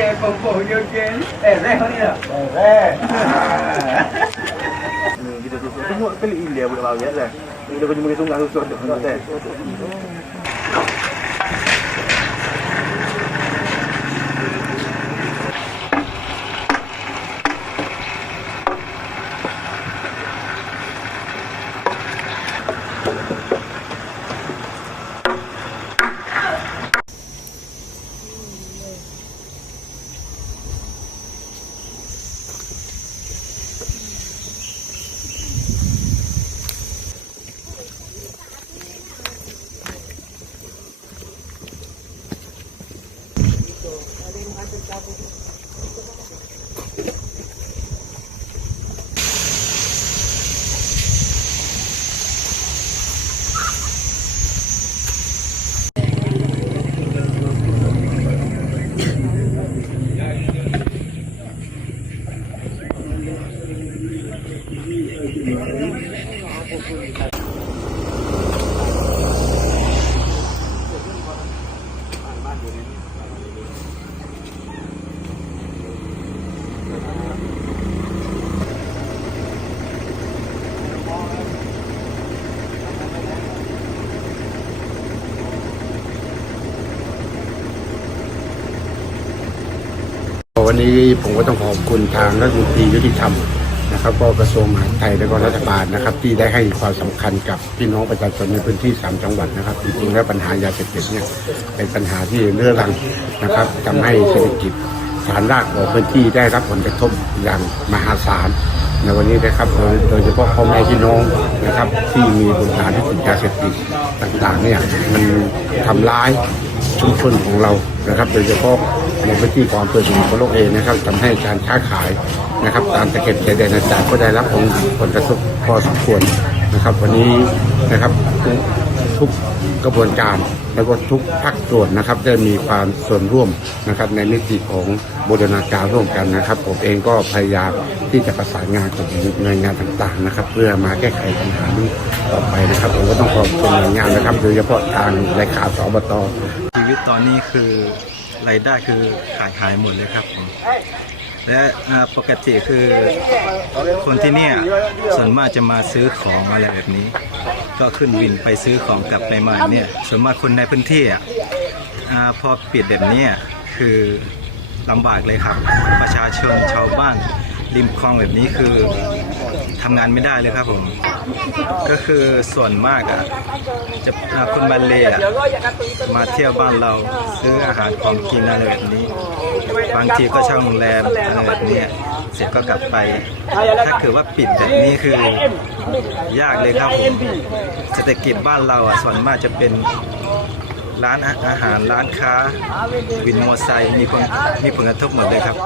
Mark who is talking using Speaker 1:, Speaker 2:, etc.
Speaker 1: Eh,
Speaker 2: kau kau jogging. Eh, leh ni lah. Eh, leh. Ni kita susu. Tengok pelik dia budak baru lah. leh. Kita pergi mungkin sungai susu tu. Tengok, leh. Teh.
Speaker 1: ๆ วันนี้ผมก็ต้องขอบคุณทางรัฐมนตรียุติธรรมนะครับ ก็กระทรวงมหาดไทยและก็รัฐบาลนะครับ ที่ได้ให้ความสำคัญกับพี่น้องประชาชนในพื้นที่สามจังหวัดนะครับจริงๆแล้วปัญหายาเสพติดเนี่ยเป็นปัญหาที่เรื้อรังนะครับทำให้เศรษฐกิจฐานรากของพื้นที่ได้รับผลกระทบอย่างมหาศาลในวันนี้นะครับโดยเฉพาะพ่อแม่พี่น้องนะครับ ที่มีบุตรหาที่ติดยาเสพติดต่างๆเนี่ยมันทำร้าย ชุมชนของเรานะครับ โดยเฉพาะในพื้นที่ของอำเภอสมุทรโลกเองนะครับทำให้การค้าขายนะครับ ตามตะเข็บชายแดนต่างๆก็ได้รับผลผลกระทบพอสมควรนะครับ วันนี้นะครับทุกกระบวนการแล้วก็ทุกภาคส่วนนะครับได้มีความส่วนร่วมนะครับในมิติของบูรณาการร่วมกันนะครับ ผมเองก็พยายามที่จะประสานงานกับหน่วยงานต่างๆนะครับ เพื่อมาแก้ไขปัญหานี้ต่อไปนะครับผมก็ต้องขอบคุณหน่วยงานนะครับ โดยเฉพาะทางเลขาสอบต
Speaker 3: ชีวิตตอนนี้คือรายได้คือขาดหายหมดเลยครับผม และปกติคือคนที่เนี่ยส่วนมากจะมาซื้อของอะไรแบบนี้ ก็ขึ้นวินไปซื้อของกลับไปมาเนี่ยส่วนมากคนในพื้นที่อะอ่าพอปิดแบบนี้คือลำบากเลยครับ ประชาชนชาวบ้านริมคลองแบบนี้คือ ทำงานไม่ได้เลยครับผม ก็คือส่วนมากอะจะคนมาเลอะมาเที่ยวบ้านเราซื้ออาหารของกินอะไรแบบนี้ บางทีก็เช่าโรงแรมอะไรแบบเนี้ยเสร็จก็กลับไป ถ้าคือว่าปิดแบบนี้คือยากเลยครับผมเศรษฐกิจบ้านเราอะส่วนมากจะเป็นร้านอาหารร้านค้าวินมอเตอร์ไซค์มีผลมีผลกระทบหมดเลยครับ